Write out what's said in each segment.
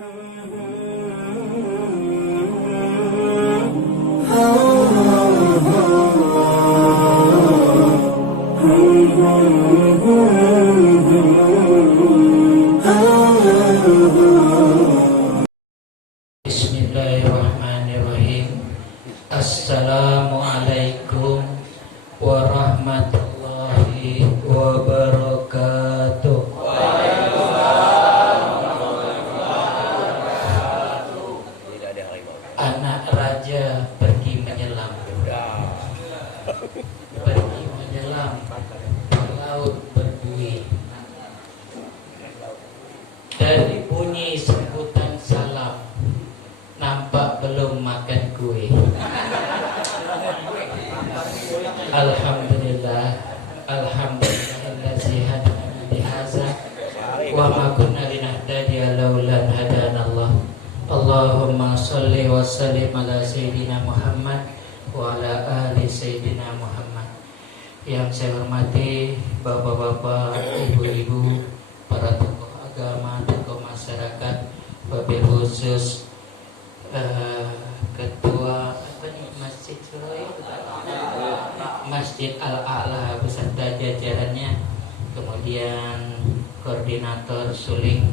Bismillahirrahmanirrahim. Assalamualaikum warahmatullahi wabarakatuh. Anak raja pergi menyelam. Pergi menyelam. Laut berbuih. Dari bunyi sebutan salam, nampak belum makan kue. Alhamdulillah, alhamdulillahillazi hadana li hadza wa ma kunna linahtadiya laula an hadanallah. Allahumma shalli wa sallim ala sayyidina Muhammad wa ala ali sayyidina Muhammad. Yang saya hormati bapak-bapak, ibu-ibu, para tokoh agama, tokoh masyarakat, wabil khusus ketua Masjid Surabaya, Masjid Al-A'la beserta jajarannya, kemudian koordinator Suling,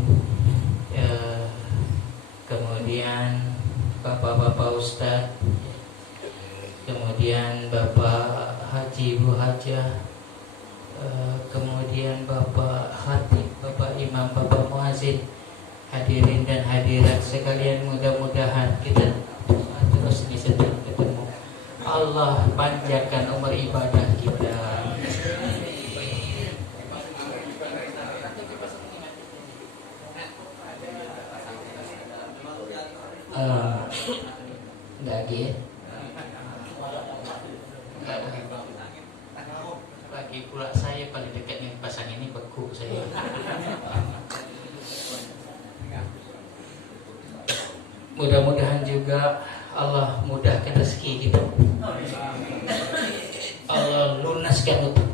kemudian bapak-bapak ustadz, kemudian bapak haji ibu hajah, kemudian bapak khatib, bapak imam, bapak muazzin, hadirin dan hadirat sekalian, mudah-mudahan kita terus bisa ketemu. Allah panjangkan umur ibadah kita. Lagi ya. Lagi pula saya paling dekat dengan pasang ini, beku saya. Mudah-mudahan juga Allah mudahkan rezeki kita. Allah lunaskan utang.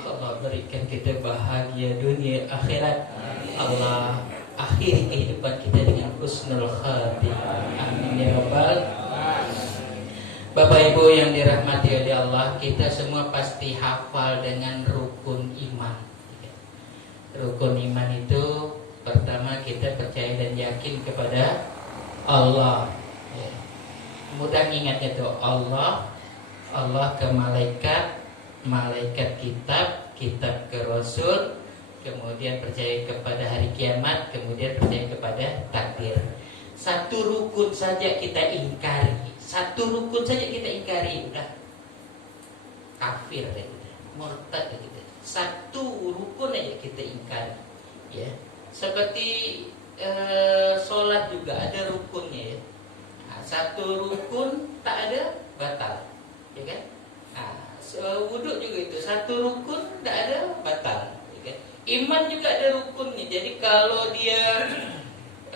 Allah berikan kita bahagia dunia akhirat. Allah akhiri kehidupan kita dengan husnul khatimah. Amin ya rabbal. Bapak Ibu yang dirahmati oleh Allah, kita semua pasti hafal dengan rukun iman. Rukun iman itu pertama kita percaya dan yakin kepada Allah. Mudah ingatnya itu Allah, Allah ke malaikat, malaikat kitab, kitab ke Rasul, kemudian percaya kepada hari kiamat, kemudian percaya kepada takdir. Satu rukun saja kita ingkari, satu rukun saja kita ingkari, udah kafir deh, murtad deh kita. Satu rukun aja kita ingkari, ya. Seperti sholat juga ada rukunnya, ya. Nah, satu rukun tak ada batal, ya kan? Nah, wudhu juga itu satu rukun tak ada batal, ya kan? Iman juga ada rukunnya. Jadi kalau dia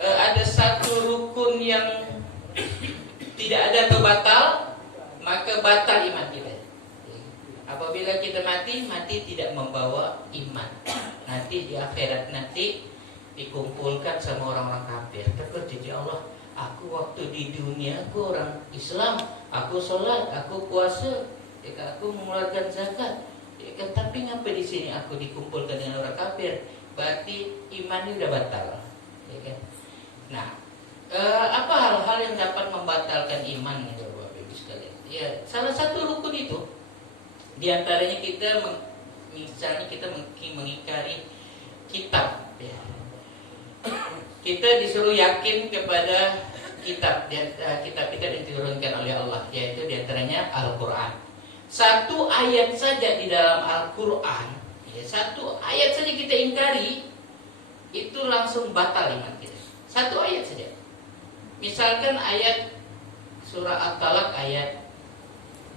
ada satu rukun yang tidak ada atau batal, maka batal iman kita. Apabila kita mati tidak membawa iman. Nanti di akhirat nanti dikumpulkan sama orang-orang kafir. Terus jadi Allah, aku waktu di dunia aku orang Islam, aku sholat, aku puasa, ya, aku mengeluarkan zakat, ya, tapi ngapa di sini aku dikumpulkan dengan orang kafir? Berarti imannya udah batal, ya kan? Nah, apa hal-hal yang dapat membatalkan iman, ya, Bapak Ibu sekalian? Ya, salah satu rukun itu, diantaranya kita misalnya kita mengingkari kitab, ya. Kita disuruh yakin kepada kitab yang diturunkan oleh Allah, yaitu diantaranya Al-Quran. Satu ayat saja di dalam Al-Quran, ya, satu ayat saja kita ingkari, itu langsung batal iman kita. Satu ayat saja. Misalkan ayat surah At-Talaq ayat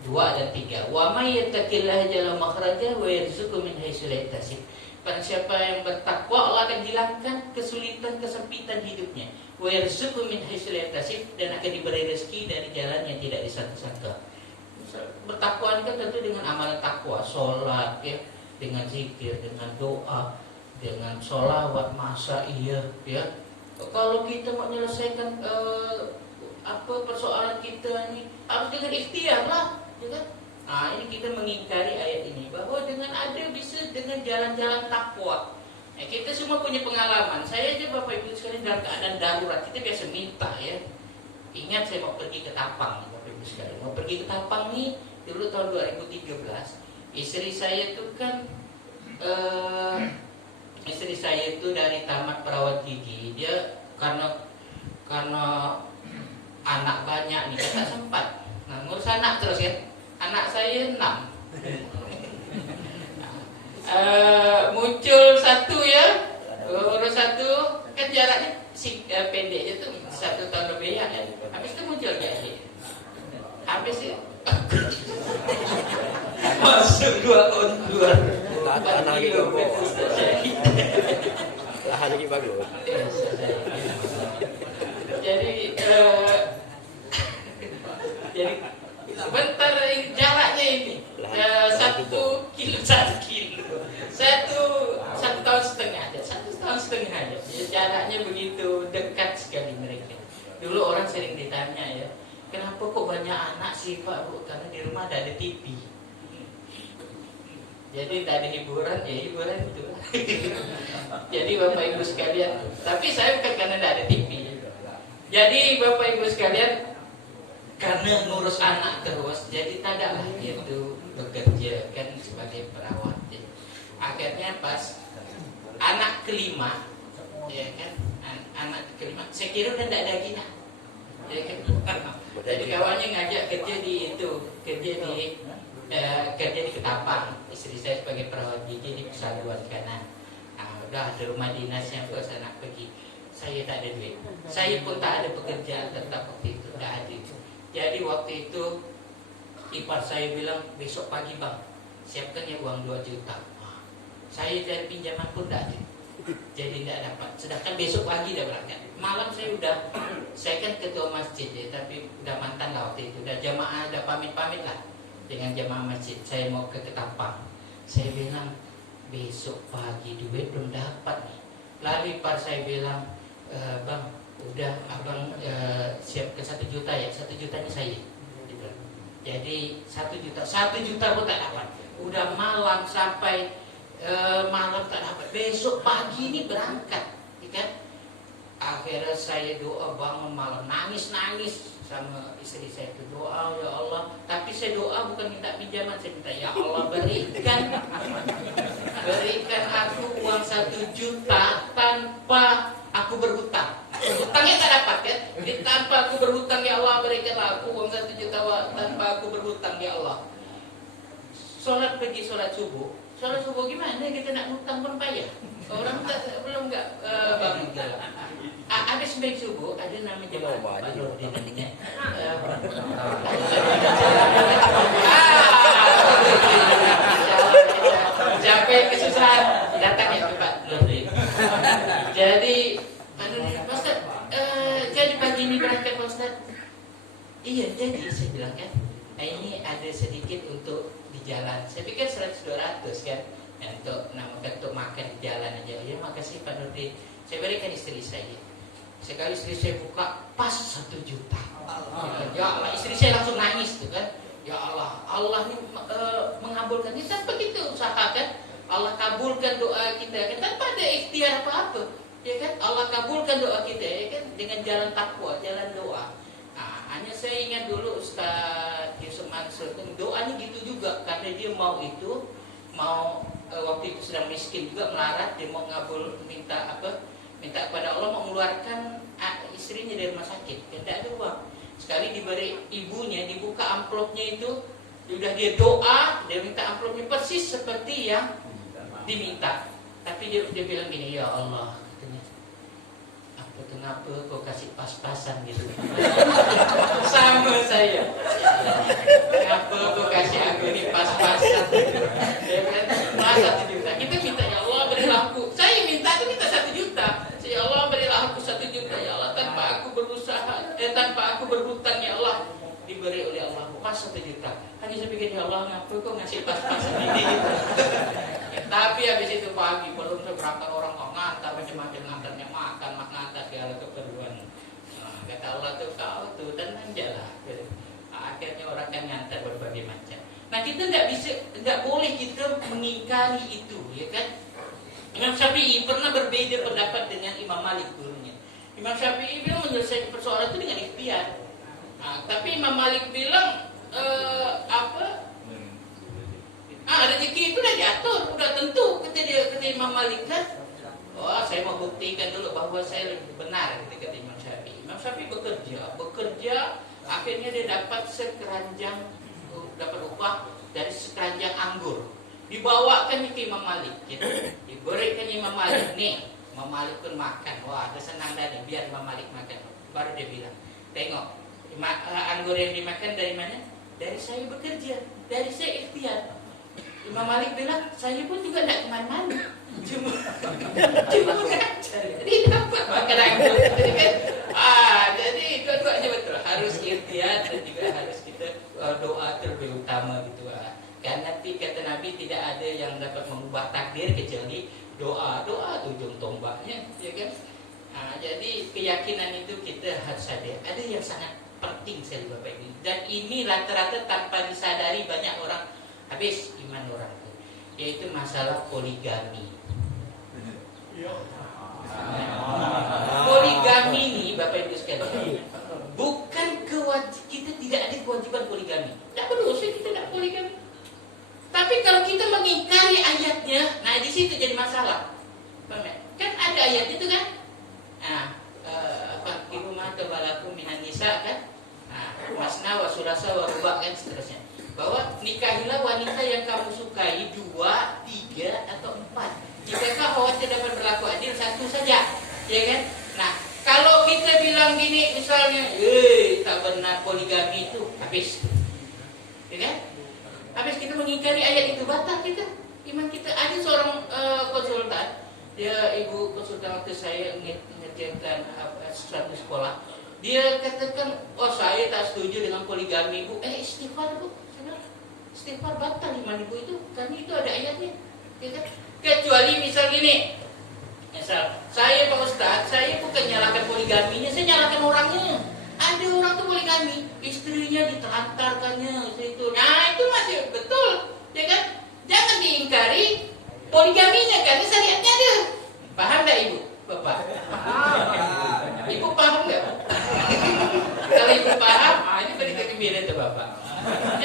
2 dan 3. Wa may yattaqillaha ja'ala makhraja wa yarzuqhu min haitsu la yahtasib. Barang siapa yang bertakwa, Allah akan hilangkan kesulitan, kesempitan hidupnya. Wa yarzuqhu min haitsu la yahtasib, dan akan diberi rezeki dari jalan yang tidak disangka-sangka. Bertakwa ini kan tentu dengan amalan takwa, sholat, ya, dengan zikir, dengan doa, dengan sholawat, masa iya ya. Kalau kita mau menyelesaikan persoalan kita ini harus dengan ikhtiar lah, ya kan? Nah, ini kita mengingkari ayat ini bahwa dengan ada bisa dengan jalan-jalan takwa. Kita semua punya pengalaman. Saya aja Bapak Ibu sekalian dalam keadaan darurat kita biasa minta ya. Ingat saya mau pergi ke Tapang, Bapak Ibu sekalian. Mau pergi ke Tapang nih dulu tahun 2013. Istri saya itu kan istri saya itu dari tamat perawat gigi. Dia karena anak banyak nih, tak sempat. Nah, ngurus anak terus ya. Anak saya 6. Muncul satu ya, urus satu, kan jaraknya pendek itu 1 tahun lebih ya kan. Habis itu muncul lagi. Habis itu masuk 2 tahun 4 kilometer saja. Lahan lagi bagus. Jadi sebentar jaraknya ini 1 kilo 1 tahun setengah aja 1 tahun setengah aja. Jaraknya begitu dekat sekali mereka. Dulu orang sering ditanya ya, kenapa kok banyak anak sih Pak Bu? Karena di rumah ada TV. Jadi tidak ada hiburan, ya hiburan itu. Jadi Bapak Ibu sekalian, tapi saya bukan karena tidak ada TV. Jadi Bapak Ibu sekalian, karena ngurus anak terus, jadi tidaklah dia itu bekerja kan sebagai perawat. Akhirnya pas anak kelima, ya kan, anak kelima, saya kira udah tidak ada lagi nak, ya kan. Jadi kawannya ngajak kerja di Ketapang. Istri saya sebagai perawat gigi di Pesaduan Kanan. Nah, udah ada rumah dinasnya ke sana pergi. Saya tak ada duit. Saya pun tak ada pekerjaan tetap waktu itu, tak ada. Jadi waktu itu ipar saya bilang besok pagi bang, siapkan ya uang 2 juta. Saya dari pinjaman pun tak ada. Jadi tidak dapat. Sedangkan besok pagi dah berangkat. Malam saya kan ketua masjid ya, tapi udah mantan lah waktu itu. Udah jamaah, udah pamit-pamit lah dengan jamaah masjid. Saya mau ke Ketapang. Saya bilang besok pagi duit belum dapat nih. Lalu ipar saya bilang, bang, udah abang siapkan 1 juta ya, 1 jutanya saya. Gitu. Jadi 1 juta pun tak dapat. Udah malam sampai malam tak dapat. Besok pagi ini berangkat, ya kan? Akhirnya saya doa bangun malam nangis sama istri saya itu doa ya Allah. Tapi saya doa bukan minta pinjaman, saya minta ya Allah berikan aku uang 1 juta tanpa aku berhutang. Hutangnya tak dapat kan? Tanpa aku berhutang ya Allah berikanlah aku uang 1 juta tanpa aku berhutang ya Allah. Pergi sholat subuh. Sholat subuh gimana kita nak hutang pun payah. Orang belum enggak bangun. Ada sembahyang subuh, ada nama jemaah Pak Nurdin namanya. Siapa yang kesusahan datang ya ke Pak Nurdin. Jadi Pak Ustaz, jadi pagi ini berangkat Pak Ustaz. Iya jadi saya bilang kan, ini ada sedikit untuk di jalan. Saya pikir 100-200 kan, untuk makan di jalan aja. Ya makasih Pak Nurdin. Saya berikan istri saya. Sekali istri saya buka pas 1 juta. Ya Allah, istri saya langsung nangis tuh kan. Ya Allah, Allah ini mengabulkan kita begitu usahakan. Allah kabulkan doa kita kan tanpa ada ikhtiar apa-apa. Ya kan? Allah kabulkan doa kita ya kan dengan jalan takwa, jalan doa. Nah, hanya saya ingat dulu Ustaz Yusuf Mansur doanya gitu juga karena dia mau waktu itu sedang miskin juga melarat, dia mau ngabul minta kepada Allah mau mengeluarkan istrinya dari rumah sakit, tidak ada uang. Sekali diberi ibunya, dibuka amplopnya itu, sudah dia doa, dia minta amplopnya persis seperti yang diminta. Tapi dia bilang gini, ya Allah, kenapa kau kasih pas-pasan gitu? Sama saya. Kenapa kau kasih aku ini pas-pasan? Ya kan? Masa 1 juta. Kita minta ya Allah berilah aku. Saya minta 1 juta. Ya Allah berilah aku 1 juta ya Allah tanpa aku berusaha, tanpa aku berhutang ya Allah diberi oleh Allah pas 1 juta. Hanya saya pikir ya Allah ngapa kau ngasih pas-pasan ini? Tapi habis itu pagi belum seberangkat orang kok ngantar macam-macam, ngantarnya makan, ngantar segala keperluan. Nah, kata Allah tuh kau tuh tenang aja lah. Akhirnya orang kan ngantar berbagai macam. Nah kita nggak boleh kita mengingkari itu, ya kan? Imam Syafi'i pernah berbeda pendapat dengan Imam Malik gurunya. Imam Syafi'i bilang menyelesaikan persoalan itu dengan ikhtiar. Nah, tapi Imam Malik bilang rezeki itu udah diatur, udah tentu. Kata Imam Malik kan, saya mau buktikan dulu bahwa saya lebih benar, kata Imam Syafi'i. Imam Syafi'i bekerja, akhirnya dia dapat sekeranjang, dapat upah dari sekeranjang anggur. Dibawakan ke Imam Malik, gitu. Diberikan Imam Malik nih. Imam Malik pun makan. Wah, dia senang dah nih, biar Imam Malik makan. Baru dia bilang, tengok, anggur yang dimakan dari mana? Dari saya bekerja, dari saya ikhtiar. Imam Malik bilang, saya pun juga tidak kemana-mana, cuma mengajar. Jadi dapat makan anggur. Jadi dua-duanya betul. Harus ikhtiar dan juga harus kita doa terlebih utama gitu. Karena nanti kata Nabi tidak ada yang dapat mengubah takdir kecuali doa ujung tombaknya, ya kan? Jadi keyakinan itu kita harus ada. Ada yang sangat penting sekali Bapak Ibu. Dan ini rata-rata tanpa disadari banyak orang habis iman orang itu, yaitu masalah poligami. Poligami ini Bapak Ibu sekalian, bukan kita tidak ada kewajiban poligami. Tidak berdosa kita tidak poligami. Tapi kalau kita mengingkari ayatnya, nah di situ jadi masalah. Kan ada ayat itu kan? Fakiru ma tabalakum minan nisa kan? Masna wa sulasa wa ruba kan seterusnya. Bahwa nikahilah wanita yang kamu sukai 2, 3 atau 4. Jika khawatir dapat berlaku adil, 1 saja, ya kan? Nah, kalau kita bilang gini misalnya, tak benar poligami itu, habis, ya kan? Habis kita mengingkari ayat itu, batal kita, iman kita. Ada seorang konsultan, dia ibu konsultan waktu saya mengerjakan suatu sekolah. Dia katakan, saya tak setuju dengan poligami ibu. Istighfar bu, istighfar, batal iman ibu itu, karena itu ada ayatnya, ya kan? Kecuali misal gini, misal saya Pak Ustadz, saya bukan nyalakan poligaminya, saya nyalakan orangnya. Ada orang tuh poligami, istrinya ditelantarkannya itu. Nah itu masih betul, ya kan? Jangan diingkari poligaminya, karena syariatnya ada. Paham nggak ibu, bapak? Ibu paham nggak? Kalau ibu paham, ini berita gembira itu bapak.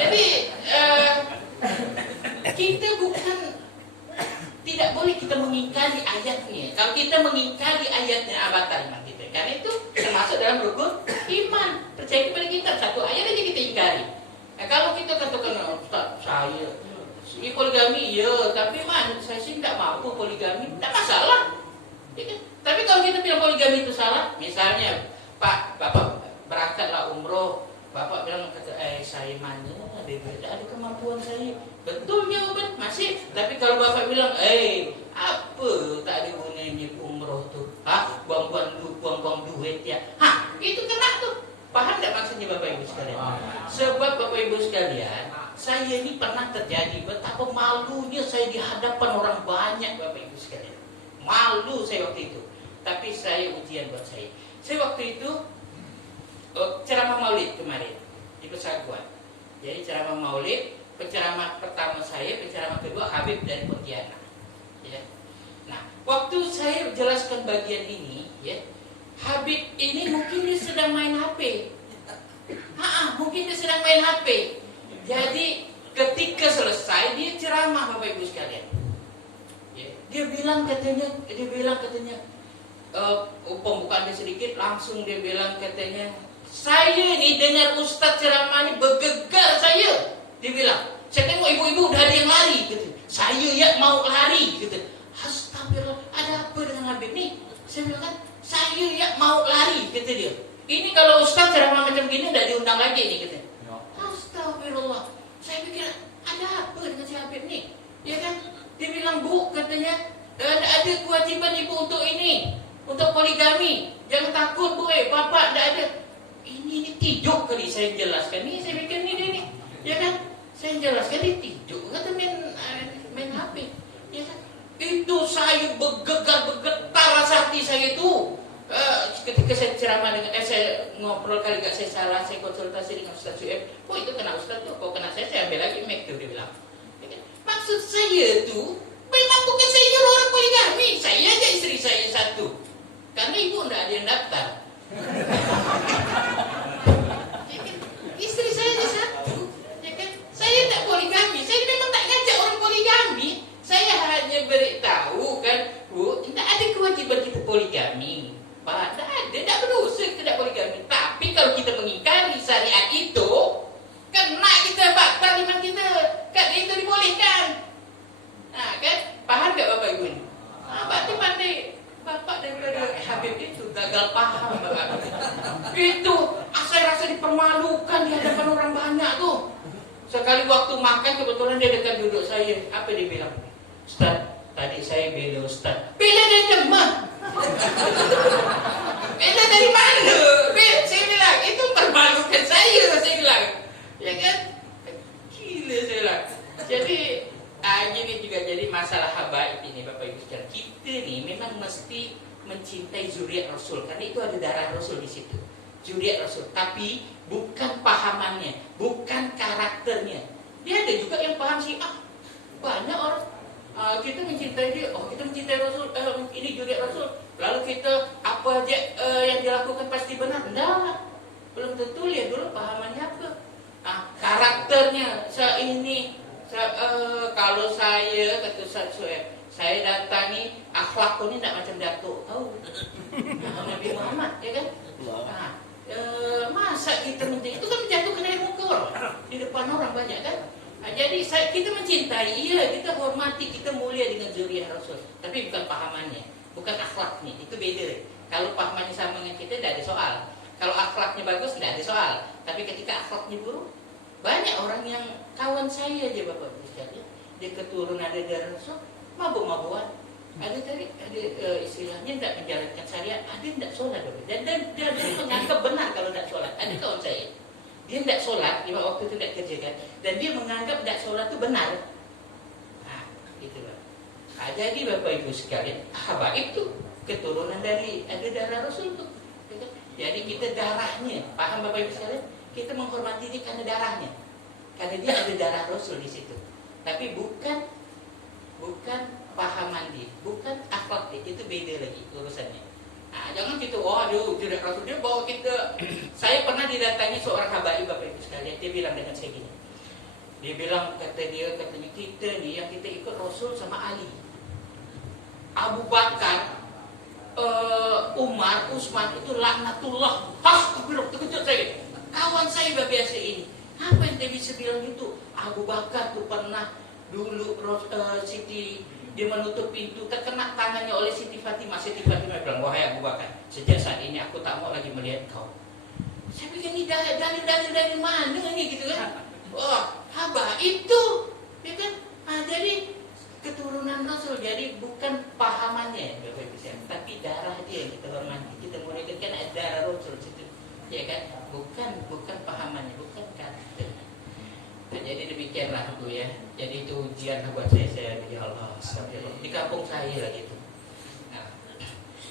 Jadi kita bukan tidak boleh kita mengingkari ayatnya. Kalau kita mengingkari ayatnya, batal iman kita. Karena itu termasuk dalam rukun iman. Percaya kepada kita, satu ayat aja kita ingkari. Kalau kita katakan, Ustaz, saya poligami, iya, tapi saya sih tidak mampu poligami, tidak masalah. Ya, tapi kalau kita bilang poligami itu salah, misalnya, Pak, Bapak berangkatlah umroh, Bapak bilang, saya mana, ada kemampuan saya. Betul jawaban, masih. Tapi kalau Bapak bilang, apa tak ada gunanya umroh tuh? Buang-buang duit ya. Itu kena tuh. Paham tak maksudnya Bapak Ibu sekalian? Sebab Bapak Ibu sekalian, saya ini pernah terjadi betapa malunya saya di hadapan orang banyak Bapak Ibu sekalian. Malu saya waktu itu. Tapi saya ujian buat saya. Saya waktu itu ceramah Maulid kemarin di Pesaguan. Jadi ceramah Maulid, penceramah pertama saya, penceramah kedua Habib dari Pontianak. Ya. Nah, waktu saya jelaskan bagian ini, ya, Habib ini mungkin dia sedang main HP. Mungkin dia sedang main HP. Jadi ketika selesai dia ceramah Bapak Ibu sekalian. Ya, dia bilang katanya, pembukaan dia sedikit, langsung dia bilang katanya, saya ini dengar Ustadz ceramahnya bergegar saya. Dia bilang, saya tengok ibu-ibu udah ada yang lari, gitu. Saya ya mau lari, gitu. Astagfirullah, ada apa dengan Habib nih? Saya bilang kan, saya ya mau lari, kata dia. Ini kalau Ustaz ceramah macam gini udah diundang lagi nih, katanya. Astagfirullah, saya pikir ada apa dengan si Habib nih? Ya kan? Dia bilang, Bu, katanya ada kewajiban ibu untuk ini, untuk poligami. Jangan takut Bu, Bapak tidak ada. Ini tijuk kali saya jelaskan. Ini saya pikir ini, ya kan? Saya jelaskan ini tijuk, kata main HP. Ya kan? Itu saya bergetar rasa hati saya itu. Ketika saya ceramah dengan saya ngobrol kali gak saya salah, saya konsultasi dengan Ustaz Sueb, oh itu kena Ustaz tuh, kok kena saya ambil lagi mic tuh, dia bilang. Ya kan? Maksud saya tuh memang bukan saya nyuruh orang poligami, saya aja istri saya satu, karena ibu enggak ada yang daftar. Ya kan? Istri saya aja satu, ya kan? Saya tak poligami, saya memang tak ngajak orang poligami, saya hanya beritahu kan, Bu, tidak ada kewajiban kita poligami. Pak, tidak berdosa kita tidak poligami. Tapi kalau kita mengingkari syariat itu, kena kita batal iman kita. Kan itu dibolehkan. Nah, kan? Paham tak Bapak Ibu ini? Berarti pandai Bapak daripada Habib itu gagal paham Bapak. Itu saya rasa dipermalukan di hadapan orang banyak tuh. Sekali waktu makan kebetulan dia dekat duduk saya. Apa dia bilang? Ustaz, tadi saya bela Ustaz. Bela dari teman. Bela dari mana? Saya bilang, itu mempermalukan saya bilang. Ya kan? Gila saya bilang. Jadi, gini juga jadi masalah habaib ini Bapak Ibu sekalian. Kita nih memang mesti mencintai zuriat Rasul. Karena itu ada darah Rasul di situ. Zuriat Rasul. Tapi bukan pahamannya. Bukan karakternya. Dia ada juga yang paham banyak orang. Kita mencintai dia, kita mencintai Rasul, ini zuriat Rasul. Lalu kita apa aja yang dilakukan pasti benar. Enggak, belum tentu. Lihat dulu pahamannya apa. Karakternya. Kalau saya kata Ustaz Sueb, saya datangi akhlakku ini tidak macam datuk. Tahu? Nabi Muhammad, ya kan? Masa kita mencintai itu kan menjatuhkan air muka orang di depan orang banyak kan? Jadi kita mencintai, iya kita hormati, kita mulia dengan zuriat Rasul. Tapi bukan pahamannya, bukan akhlaknya, itu beda. Kalau pahamannya sama dengan kita, tidak ada soal. Kalau akhlaknya bagus, tidak ada soal. Tapi ketika akhlaknya buruk, banyak orang yang kawan saya aja Bapak Ibu sekalian, dia keturunan ada darah Rasul, mabuk-mabukan. Ada istilahnya tidak menjalankan syariat, ada yang tidak sholat. Dan dia menganggap benar kalau tidak sholat. Ada kawan saya. Dia tidak sholat, dia waktu itu tidak kerjakan, dan dia menganggap tidak sholat itu benar. Gitu Pak. Jadi Bapak Ibu sekalian, habaib itu keturunan dari ada darah Rasul itu. Jadi kita darahnya, paham Bapak Ibu sekalian? Kita menghormati dia karena darahnya, karena dia ada darah Rasul di situ. Tapi bukan pahaman dia, bukan akhlak dia, itu beda lagi urusannya. Jangan kita, tidak Rasul dia bawa kita. Saya pernah didatangi seorang habaib Bapak Ibu sekalian, dia bilang dengan saya gini. Dia bilang, katanya kita nih yang kita ikut Rasul sama Ali, Abu Bakar, Umar, Utsman itu laknatullah. Terkejut saya. Kawan saya biasa ini. Apa yang dia bisa bilang itu? Abu Bakar tuh pernah dulu Siti, dia menutup pintu, terkena tangannya oleh Siti Fatimah. Siti Fatimah bilang, wahai Abu Bakar, sejak saat ini aku tak mau lagi melihat kau. Saya pikir ini dalil dari mana ini gitu kan? Wah, haba itu, ya kan? Jadi keturunan Rasul, jadi bukan pahamannya, tapi darah dia yang kita hormati. Kita mulai kan ada darah Rasul situ, ya kan? Bukan pahamannya, bukan karakternya. Nah, jadi demikianlah Bu ya. Jadi itu ujian buat saya ya Allah, di kampung saya lah gitu. Nah,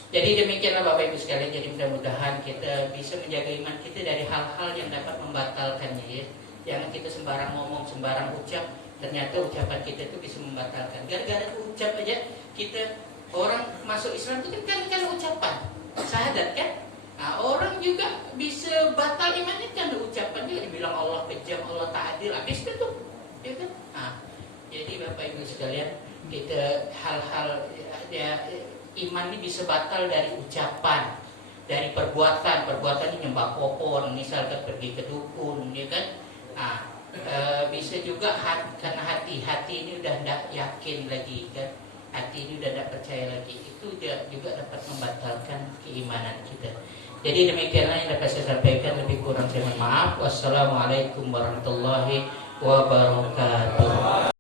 jadi demikianlah Bapak Ibu sekalian. Jadi mudah-mudahan kita bisa menjaga iman kita dari hal-hal yang dapat membatalkannya ya. Jangan kita sembarang ngomong, sembarang ucap, ternyata ucapan kita itu bisa membatalkan. Gara-gara ucap aja kita, orang masuk Islam itu kan ucapan syahadat kan. Nah, orang juga bisa batal imannya kan ucapan dia, dibilang Allah kejam, Allah tak adil, habis itu ya kan. Nah, jadi Bapak Ibu sekalian, kita hal-hal ya, iman ini bisa batal dari ucapan, dari perbuatan ini nyembah pohon, misalkan pergi ke dukun, ya kan. Nah, bisa juga karena hati ini udah tidak yakin lagi kan, hati ini udah tidak percaya lagi, itu juga dapat membatalkan keimanan kita. Jadi demikianlah yang dapat saya sampaikan, lebih kurang saya mohon maaf. Wassalamualaikum warahmatullahi wabarakatuh.